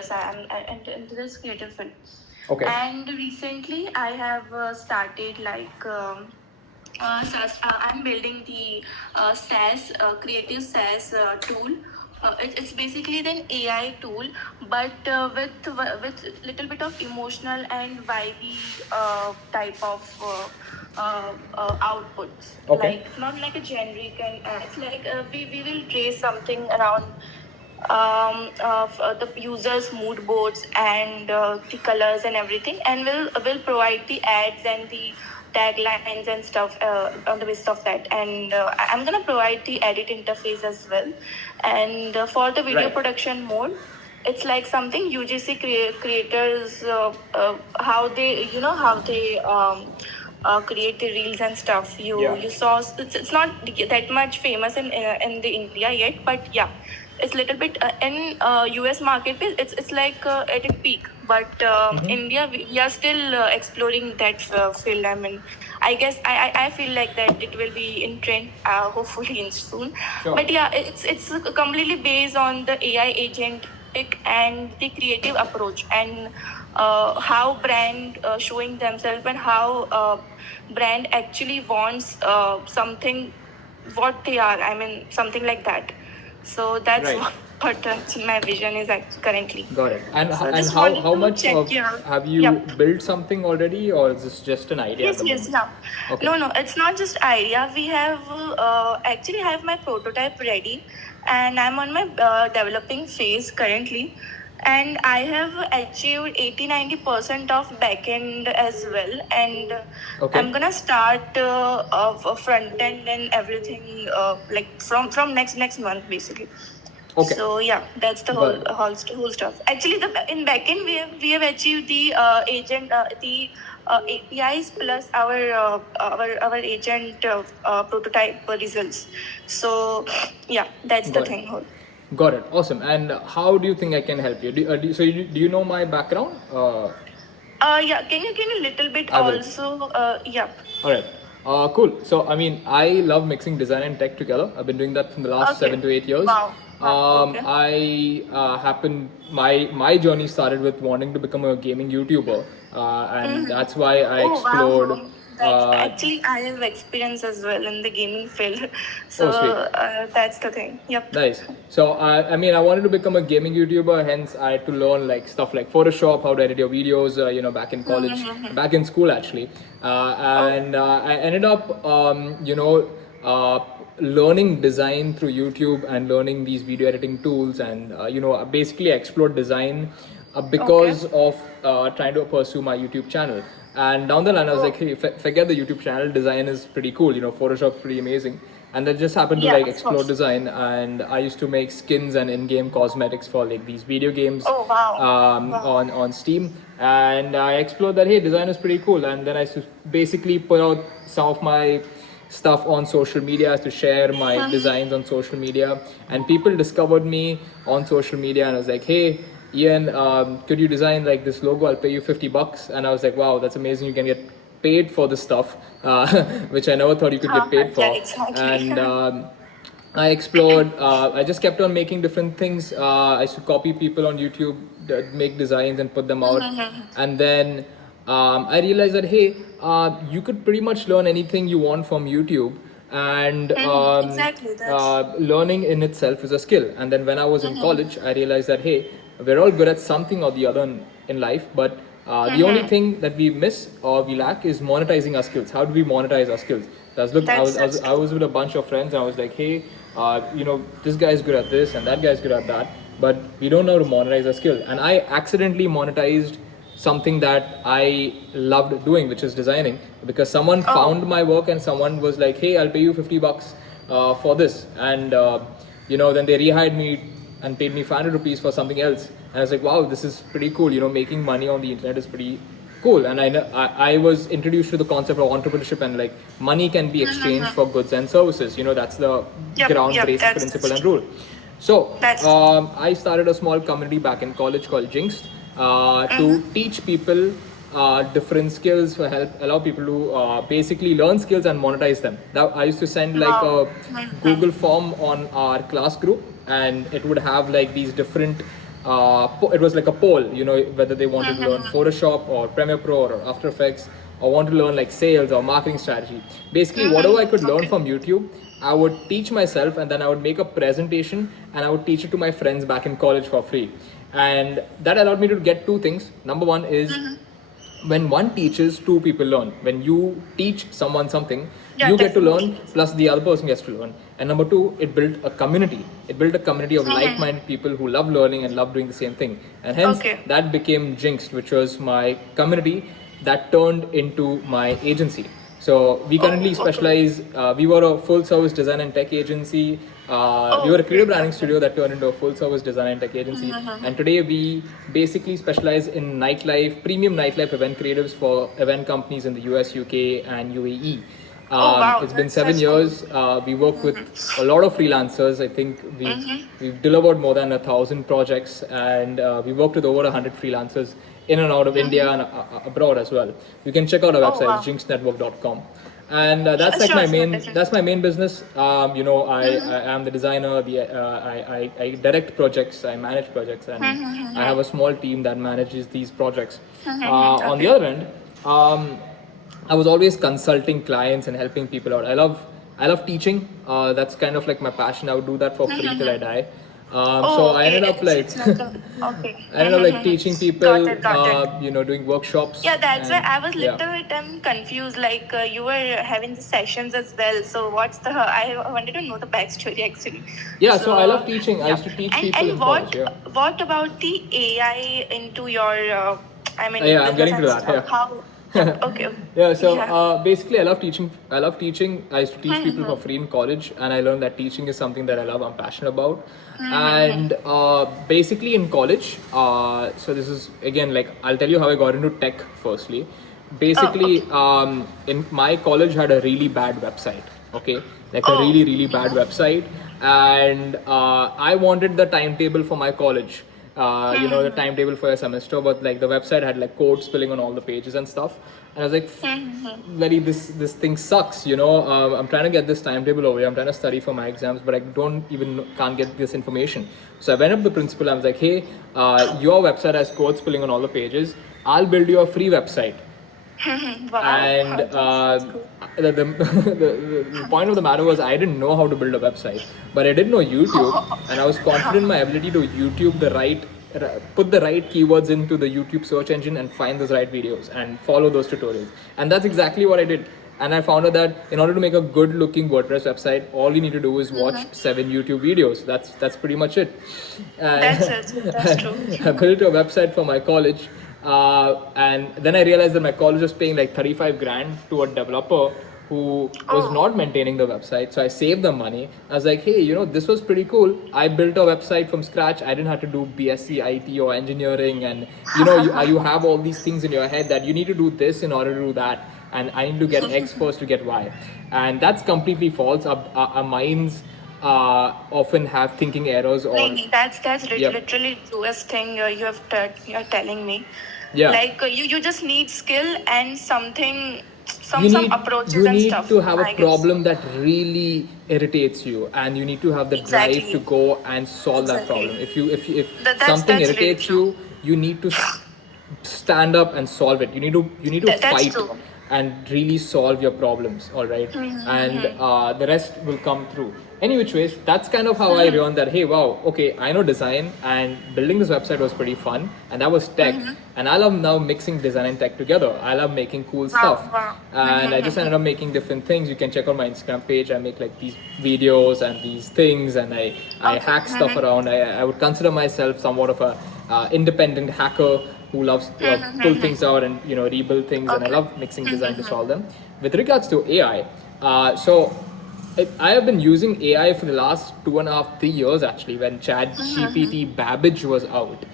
into this creative field. Okay. And recently, I have started I'm building the SaaS creative SaaS tool. It's basically an AI tool, but with little bit of emotional and vibey type of outputs. Okay. Like not like a generic, and it's like we will trace something around of the users' mood boards and the colors and everything, and will provide the ads and the taglines and stuff on the basis of that. And I'm gonna provide the edit interface as well. And for the video Right. production mode, it's like something UGC creators how they create the reels and stuff. You saw it's not that much famous in the India yet, but yeah, it's little bit in US market. It's like at its peak, but India we are still exploring that field. I mean, I guess I feel like that it will be in trend hopefully in soon. Sure. But yeah, it's completely based on the AI agent and the creative approach, and how brand showing themselves, and how brand actually wants something what they are. I mean, something like that. So that's Right. what my vision is currently. Got it. And So and just how wanted how to much check of you out. have you Yep. built something already, or is this just an idea at Yes, the yes, moment? yeah. Okay. No, it's not just idea. We have actually have my prototype ready, and I'm on my developing phase currently. And I have achieved 80-90% of backend as well. And Okay. I'm gonna start of front end and everything like from next month basically. Okay. So yeah, that's the Got it. whole stuff. Actually, the in backend we have achieved the agent the APIs plus our agent prototype results. So yeah, that's the Got it. thing. Whole. Got it. Awesome. And how do you think I can help you? Do you know my background? Yeah. Can you little bit I will. also? Yeah. All right. Cool. So, I mean, I love mixing design and tech together. I've been doing that from the last Okay. 7 to 8 years. Wow. Wow. Okay. My journey started with wanting to become a gaming YouTuber, and that's why I Oh explored. wow. That's Uh, actually I have experience as well in the gaming field. So oh, sweet. that's the thing. Yep. Nice. So I mean, I wanted to become a gaming YouTuber. Hence, I had to learn like stuff like Photoshop, how to edit your videos. Back in college, back in school actually, and I ended up, learning design through YouTube and learning these video editing tools, and basically I explored design because of trying to pursue my YouTube channel. And down the line, I was like, hey, forget the YouTube channel. Design is pretty cool. Photoshop's pretty amazing. And that just happened to Yeah, like of explore course. design, and I used to make skins and in-game cosmetics for like these video games Oh wow. Wow. on Steam. And I explored that, hey, design is pretty cool. And then I basically put out some of my stuff on social media to share my designs on social media, and people discovered me on social media, and I was like, hey Ian, could you design like this logo? I'll pay you $50. And I was like, wow, that's amazing, you can get paid for this stuff, which I never thought you could get paid for. Yeah, exactly. And I explored. I just kept on making different things. I used to copy people on YouTube, make designs, and put them out. And then I realized that hey, you could pretty much learn anything you want from YouTube, and Exactly. That's learning in itself is a skill. And then when I was in college, I realized that hey, we're all good at something or the other in life, but the only thing that we miss or we lack is monetizing our skills. How do we monetize our skills? Because look, I was with a bunch of friends, and I was like, hey, this guy's good at this and that guy's good at that, but we don't know how to monetize our skill. And I accidentally monetized something that I loved doing, which is designing, because someone found my work and someone was like, hey, I'll pay you $50 for this. And then they rehired me and paid me 500 rupees for something else. And I was like, wow, this is pretty cool. Making money on the internet is pretty cool. And I was introduced to the concept of entrepreneurship, and like money can be exchanged for goods and services. That's the ground basic principle and rule. So I started a small community back in college called Jinx to teach people different skills, for allow people to basically learn skills and monetize them. Now I used to send like a Google form on our class group, and it would have like these different it was like a poll, you know, whether they wanted to learn Photoshop or Premiere Pro or After Effects, or want to learn like sales or marketing strategy. Basically, whatever I could learn from YouTube, I would teach myself, and then I would make a presentation and I would teach it to my friends back in college for free. And that allowed me to get two things. Number one is, when one teaches, two people learn. When you teach someone something, Yeah, you get to learn, definitely. plus the other person gets to learn. And number two, it built a community. It built a community of like-minded people who love learning and love doing the same thing. And hence, Okay. that became Jinxed, which was my community that turned into my agency. So we currently okay. specialize, we were a full service design and tech agency. We were a creative branding studio that turned into a full service design and tech agency. And today we basically specialize in nightlife, premium nightlife event creatives for event companies in the US, UK, and UAE. Wow, It's been that's 7 years. We work with a lot of freelancers. I think we've delivered more than 1,000 projects, and we worked with over 100 freelancers in and out of India and abroad as well. You can check out our website, wow. jinxnetwork.com. And that's like Sure, my sure, main definitely. that's my main business. You know, I am the designer. I direct projects, I manage projects, and I have a small team that manages these projects. On the other end, I was always consulting clients and helping people out. I love teaching. That's kind of like my passion. I would do that for free till I die. So I ended up like It's like a, okay. I ended up like teaching people, Got it. you know, doing workshops. Yeah, that's why and- I was yeah. little bit confused. Like you were having the sessions as well. So what's the? I wanted to know the backstory actually. Yeah, so I love teaching. I yeah. used to teach And people in what college. Yeah. what about the AI into your? I mean, Yeah, I'm getting to business that, and stuff? yeah. How? Okay. Yeah, so Yeah. basically, I love teaching. I used to teach people for free in college, and I learned that teaching is something that I love. I'm passionate about. And basically, in college, so this is again like I'll tell you how I got into tech. Firstly, basically, in my college had a really bad website. Okay, like a really bad website, and I wanted the timetable for my college. You know, the timetable for a semester, but like the website had like code spilling on all the pages and stuff, and I was like, very this thing sucks, you know. I'm trying to get this timetable over here, I'm trying to study for my exams, but I can't get this information. So I went up to the principal, I was like, hey, your website has code spilling on all the pages, I'll build you a free website. Wow. And the point of the matter was I didn't know how to build a website, but I did know YouTube, and I was confident in my ability to put the right keywords into the YouTube search engine and find those right videos and follow those tutorials. And that's exactly what I did. And I found out that in order to make a good looking WordPress website, all you need to do is watch 7 YouTube videos. That's pretty much it. That's it. That's true. I built a website for my college, and then I realized that my college was paying like 35 grand to a developer who was not maintaining the website. So I saved the money. I was like, hey, you know, this was pretty cool. I built a website from scratch. I didn't have to do BSc IT or engineering, and you know, you have all these things in your head that you need to do this in order to do that, and I need to get X first to get Y, and that's completely false. Our minds often have thinking errors, or That's Yep. literally truest thing you're telling me. Yeah. Like you just need skill and something, some approaches you and need stuff. to have a I guess. problem that really irritates you, and you need to have the drive Exactly. to go and solve that Exactly. problem. If That's something really irritates true. you need to stand up and solve it. You need to That's fight true. and really solve your problems, all right? And the rest will come through. Any which ways, that's kind of how I learned that, hey, wow, okay, I know design, and building this website was pretty fun, and that was tech. And I love now mixing design and tech together. I love making cool stuff. wow. And I just ended up making different things. You can check out my Instagram page. I make like these videos and these things, and I hack stuff around. I would consider myself somewhat of a independent hacker who loves to pull things out and, you know, rebuild things, and I love mixing design to solve them. With regards to AI, I have been using AI for the last 2.5, 3 years actually. When ChatGPT Babbage was out,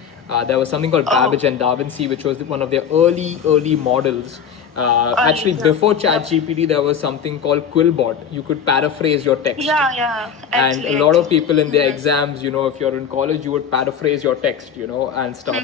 there was something called Babbage and DaVinci, which was one of their early models. Actually, before ChatGPT, there was something called Quillbot. You could paraphrase your text. Yeah. And a lot of people in their exams, you know, if you're in college, you would paraphrase your text, you know, and stuff.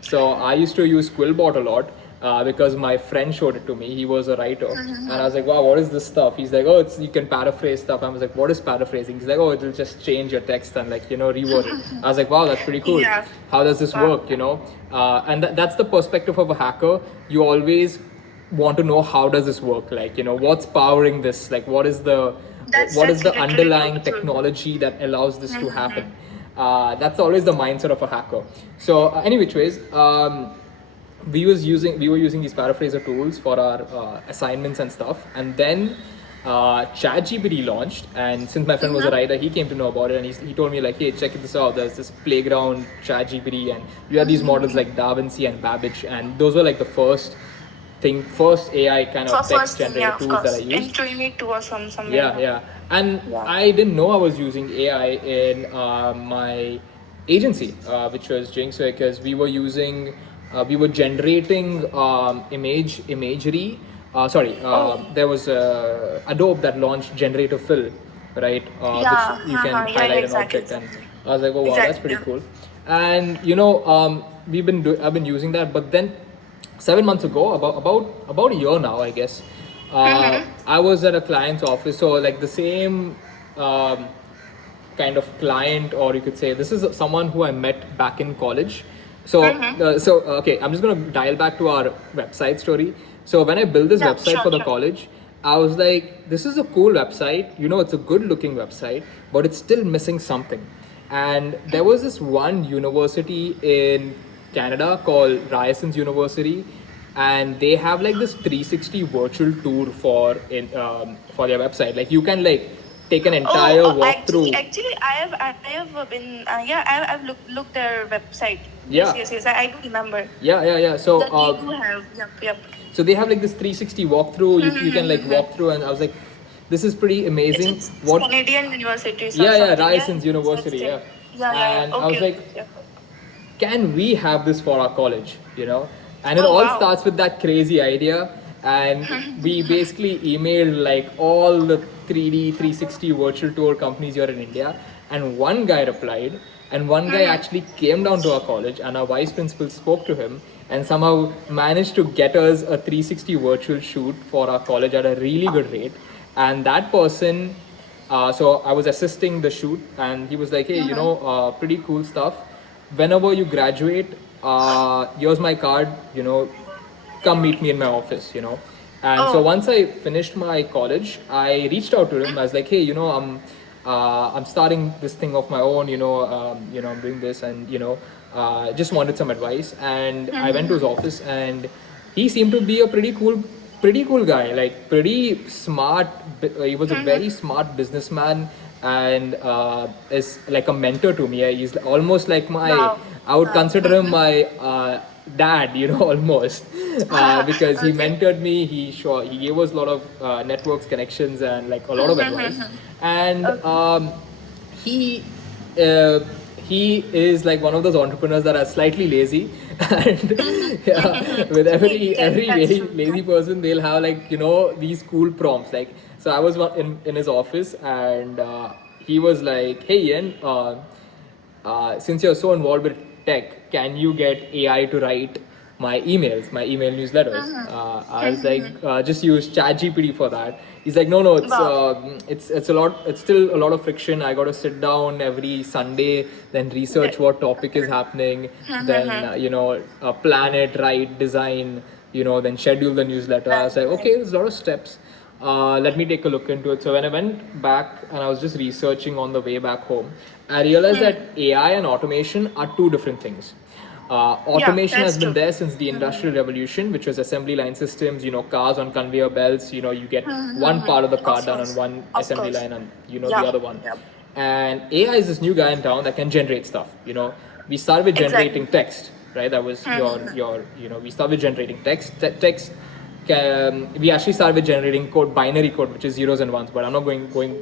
So I used to use Quillbot a lot. because my friend showed it to me. He was a writer, and I was like, "Wow, what is this stuff?" He's like, "Oh, it's you can paraphrase stuff." I was like, "What is paraphrasing?" He's like, "Oh, it'll just change your text and like reword it." I was like, "Wow, that's pretty cool. Yeah. How does this Wow. work?" And that's the perspective of a hacker. You always want to know how does this work, like what's powering this, like what is the That's literally underlying true. technology that allows this to happen. That's always the mindset of a hacker. So any which ways, we were using these paraphraser tools for our assignments and stuff, and then ChatGPT launched, and since my friend was a writer, he came to know about it, and he told me like, hey, check this out. There's this playground ChatGPT, and you have these models like DaVinci and Babbage, and those were like the first AI kind of For text first thing, generator yeah, of tools that I course. used. Intuit or somewhere. Yeah. And Yeah. I didn't know I was using AI in my agency, which was Jingsu, because we were generating imagery. There was Adobe that launched Generator Fill, right? Yeah, Which you can yeah, highlight an exactly. object, and I was like, oh wow, that's Exactly. pretty cool. And I've been using that, but then 7 months ago, about a year now, I guess. I was at a client's office, so like the same kind of client, or you could say this is someone who I met back in college. Okay, I'm just gonna dial back to our website story. So when I built this Yeah, website sure, for the sure. college, I was like, this is a cool website. It's a good looking website, but it's still missing something. And there was this one university in Canada called Ryerson's University, and they have like this 360 virtual tour for their website. Like you can like take an entire walkthrough. Actually, I have been, I've looked their website. Yeah. Yes, I do remember. Yeah. So That they do have, yep. so they have like this 360 walkthrough. You can like walk through, and I was like, this is pretty amazing. It's Canadian universities or Yeah, something. Ryerson's University. Yeah. Yeah. And I was Okay. like, Yeah. can we have this for our college? And it Oh, all wow. starts with that crazy idea, and we basically emailed like all the 3D 360 virtual tour companies here in India, and one guy replied, and one guy actually came down to our college, and our vice principal spoke to him and somehow managed to get us a 360 virtual shoot for our college at a really good rate. And that person, so I was assisting the shoot, and he was like, hey, pretty cool stuff. Whenever you graduate, here's my card, come meet me in my office. And so Oh. once I finished my college, I reached out to him. I was like, hey, I'm starting this thing of my own, I'm doing this, and just wanted some advice. And I went to his office, and he seemed to be a pretty cool guy, like pretty smart. He was a very smart businessman, and is like a mentor to me. He's almost like Wow. I would consider him my dad, almost, because he mentored me. He gave us a lot of networks, connections, and like a lot of advice. And he uh, he is like one of those entrepreneurs that are slightly lazy, and with every That's lazy, true. lazy person, they'll have like these cool prompts. Like, so I was in his office, and he was like, hey Ian, since you're so involved with tech, can you get AI to write my email newsletters? I was like, just use ChatGPT for that. He's like, no, Wow. it's still a lot of friction. I got to sit down every Sunday, then research what topic is happening, then plan it, write, design, then schedule the newsletter. I was like, okay, there's a lot of steps. Let me take a look into it. So when I went back and I was just researching on the way back home, I realized that AI and automation are two different things. Automation that's has been true. there since the Industrial Revolution, which was assembly line systems, cars on conveyor belts. You get one part of the car done on course. one Of assembly course. line, and the Yeah. other one. Yep. And AI is this new guy in town that can generate stuff. We start with generating Exactly. text, right? That was your we start with generating text. Text. We actually start with generating code, binary code, which is zeros and ones. But I'm not going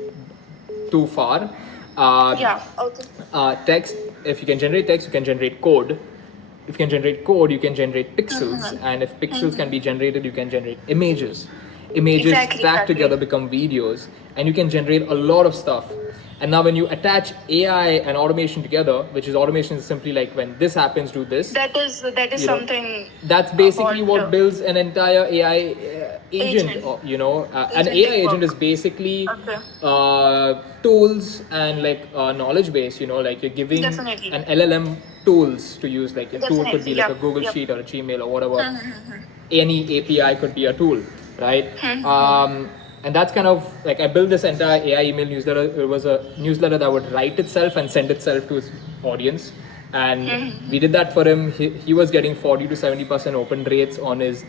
too far. Yeah. Okay. Text. If you can generate text, you can generate code. If you can generate code, you can generate pixels, and if pixels can be generated, you can generate images. images Exactly, stacked exactly. together become videos, and you can generate a lot of stuff. And now when you attach AI and automation together, which is automation is simply like when this happens, do this. That is You know, something that's basically what what builds an entire AI agent. agent, Or, an AI agentic agent is work. basically Okay. tools and like knowledge base. Like you're giving Definitely. an LLM tools to use. Like a tool could be Definitely. like a Yep. Google Yep. Sheet or a Gmail or whatever. Any API could be a tool, right? And that's kind of like I built this entire AI email newsletter. It was a newsletter that would write itself and send itself to its audience. And we did that for him. He was getting 40 to 70% open rates on his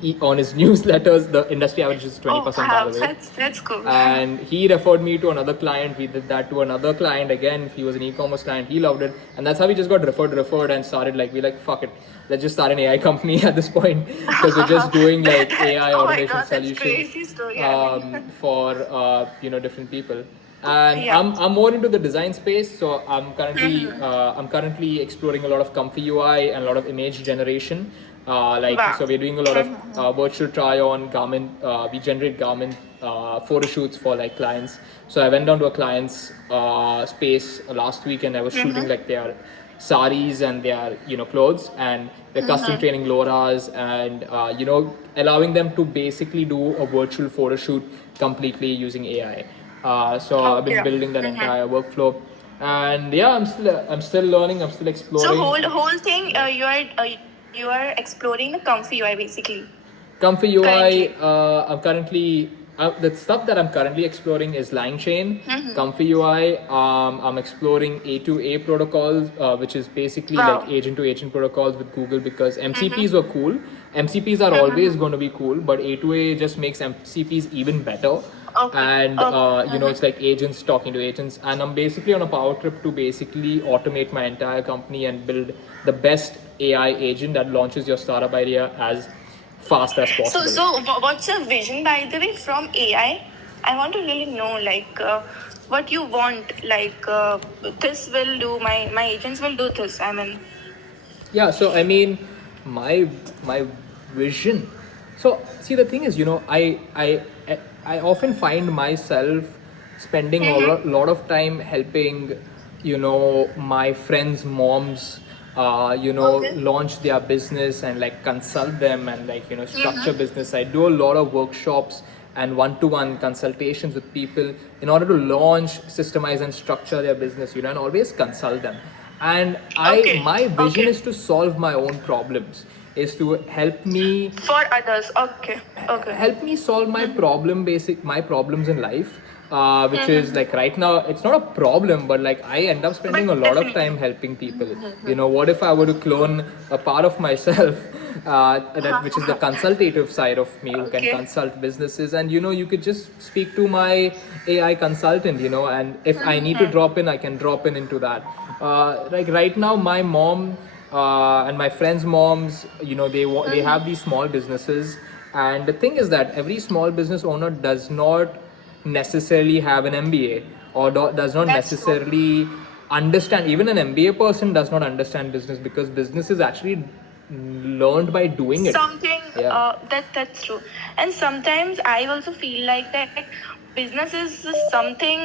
newsletters. The industry average is Oh 20%, by wow, the way. that's cool. And he referred me to another client. We did that to another client again. He was an e-commerce client. He loved it, and that's how we just got referred, and started like we like fuck it. Let's just start an AI company at this point because we're just doing like AI Oh my automation god, that's solutions crazy story. I mean. for different people. And Yeah. I'm more into the design space, so I'm currently exploring a lot of Comfy UI and a lot of image generation. Wow. So we're doing a lot of virtual try on garment. We generate garment photo shoots for like clients. So I went down to a client's space last week, and I was shooting like their saris and their clothes, and we're custom training Loras, and allowing them to basically do a virtual photo shoot completely using AI. So I've been Okay. building that entire workflow, and yeah, I'm still learning. I'm still So exploring. whole thing you are exploring the Comfy UI basically. Comfy UI. Currently. I'm currently the stuff that I'm currently exploring is LangChain, Comfy UI. I'm exploring A2A protocols, which is basically Wow. like agent to agent protocols with Google, because MCPs were cool. MCPs are always going to be cool, but A2A just makes MCPs even better. Okay. And Okay. it's like agents talking to agents, and I'm basically on a power trip to basically automate my entire company and build the best AI agent that launches your startup idea as fast as possible. So what's your vision, by the way, from AI? I want to really know, like, what you want. Like, this will do. My agents will do this. I mean, Yeah, so I mean, my vision. So see, the thing is, I often find myself spending a lot of time helping, my friends' moms, Okay. launch their business and like consult them and like structure business. I do a lot of workshops and one-to-one consultations with people in order to launch, systemize, and structure their business. And always consult them. And Okay. my vision Okay. is to solve my own problems, is to help me For others. Okay. Okay. help me solve my my problems in life, which is like right now it's not a problem, but like I end up spending But a lot of definitely. time helping people. What if I were to clone a part of myself, that which is the consultative side of me, who can Okay. consult businesses, and you could just speak to my AI consultant, and if I need to drop in, I can drop in into that. Like right now, my mom and my friends' moms, they have these small businesses, and the thing is that every small business owner does not necessarily have an MBA, or does not That's true. necessarily understand. Even an MBA person does not understand business, because business is actually learned by doing it. Something Yeah. that's true. And sometimes I also feel like that business is something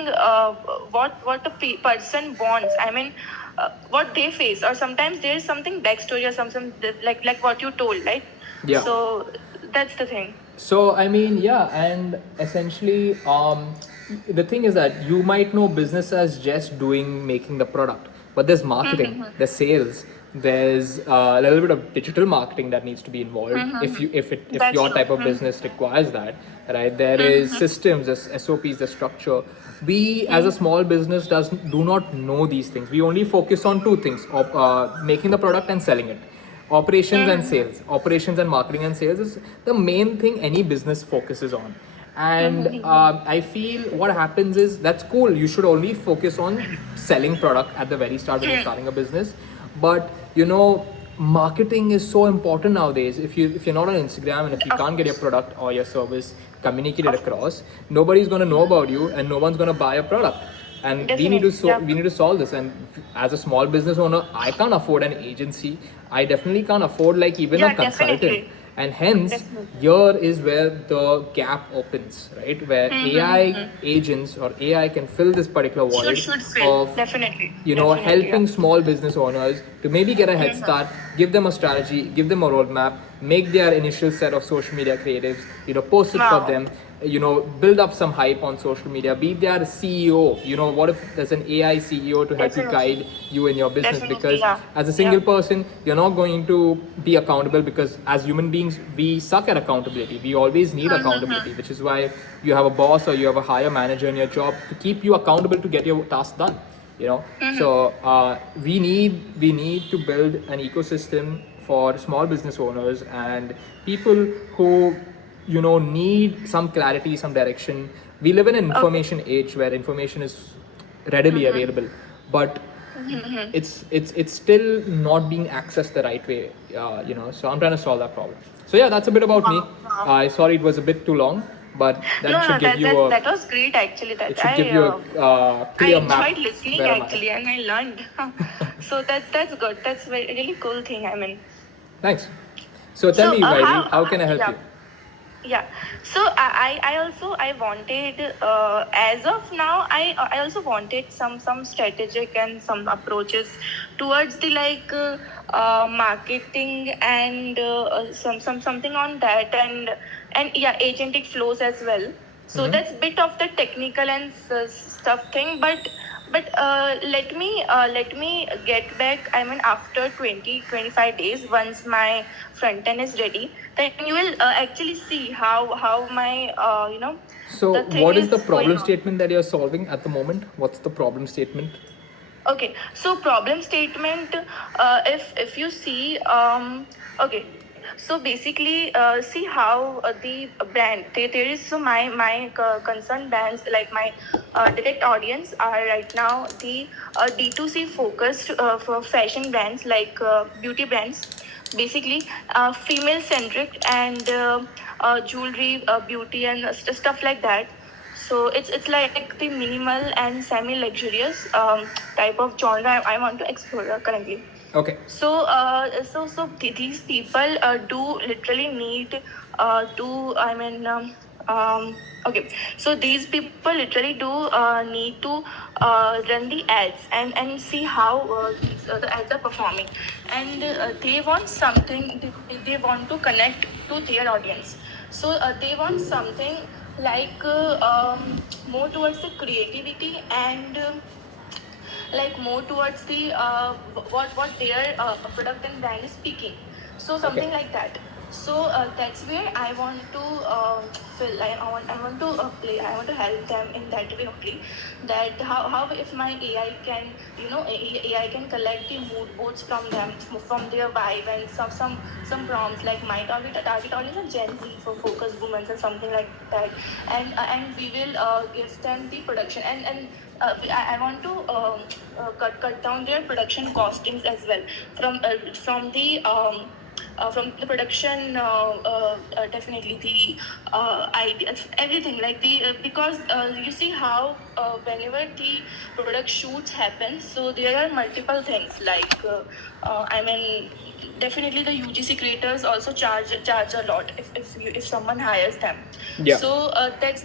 what a person wants. I mean, what they face, or sometimes there is something backstory or something like what you told, right? Yeah. So that's the thing. So I mean, yeah, and essentially, the thing is that you might know business as just making the product, but there's marketing, there's sales, there's a little bit of digital marketing that needs to be involved. If That's your true. type of business requires that, right? There is systems, there's SOPs, the structure. We as a small business do not know these things. We only focus on two things: making the product and selling it. Operations and sales, operations and marketing and sales is the main thing any business focuses on. And I feel what happens is that's cool. You should only focus on selling product at the very start when you're starting a business. But marketing is so important nowadays. If you're not on Instagram, and if you can't get your product or your service communicated across, nobody's going to know about you, and no one's going to buy a product. And we need to Definitely, yeah. we need to solve this. And as a small business owner, I can't afford an agency. I definitely can't afford like even Yeah, a consultant. definitely. and hence Definitely. here is where the gap opens, right? Where AI agents or AI can fill this particular void Should fill. of Definitely. helping Yeah. small business owners to maybe get a head start, give them a strategy, give them a roadmap, make their initial set of social media creatives, post it for Wow. them, build up some hype on social media, be their CEO. What if there's an AI CEO to help you Definitely. guide you in your business? Definitely. Because Yeah. as a Yeah. single person, you're not going to be accountable, because as human beings, we suck at accountability. We always need accountability, which is why you have a boss or you have a higher manager in your job to keep you accountable to get your task done. So we need to build an ecosystem for small business owners and people who need some clarity, some direction. We live in an Okay. information age where information is readily available, but it's still not being accessed the right way. So I'm trying to solve that problem. So yeah, that's a bit about me. Wow. Wow. I Sorry it was a bit too long, but No, that no, should give you a that was great actually. it That should give you a I clear map. enjoyed listening Where am I? actually, and I learned. So that's good. That's a really cool thing. I mean, Thanks. So tell so me, Vairi, how how can I help yeah. you? Yeah. So I also I wanted as of now I also wanted some strategic and some approaches towards the marketing and something on that and yeah, agentic flows as well. So that's bit of the technical and stuff thing, but let me get back. I mean, after 20-25 days, once my front end is ready, then you will actually see how my So the thing what is is the going problem on. statement that you're solving at the moment? What's the problem statement? Okay, so problem statement. If you see, okay, so basically, see how the brand there is. So my concerned brands, like my direct audience, are right now the D2C focused for fashion brands, like beauty brands, basically female centric and jewelry, beauty and stuff like that. So it's like the minimal and semi luxurious type of genre I want to explore currently. Okay. So these people do literally need to I mean okay, so these people literally do need to run the ads and see how the ads are performing, and they want something, they want to connect to their audience. So they want something like more towards the creativity and like more towards the what their product and brand is speaking. So Okay. something like that. So that's where I want to fill. I want to play. I want to help them in that way only. That how if my AI can AI can collect the mood boards from them, from their vibe, and some prompts like my target audience are Gen Z for focus women and something like that, and we will give them the production I want to cut down their production costings as well from the production, definitely the idea, everything like the because you see how whenever the product shoots happen, so there are multiple things like I mean, definitely the UGC creators also charge a lot if someone hires them. Yeah. So that's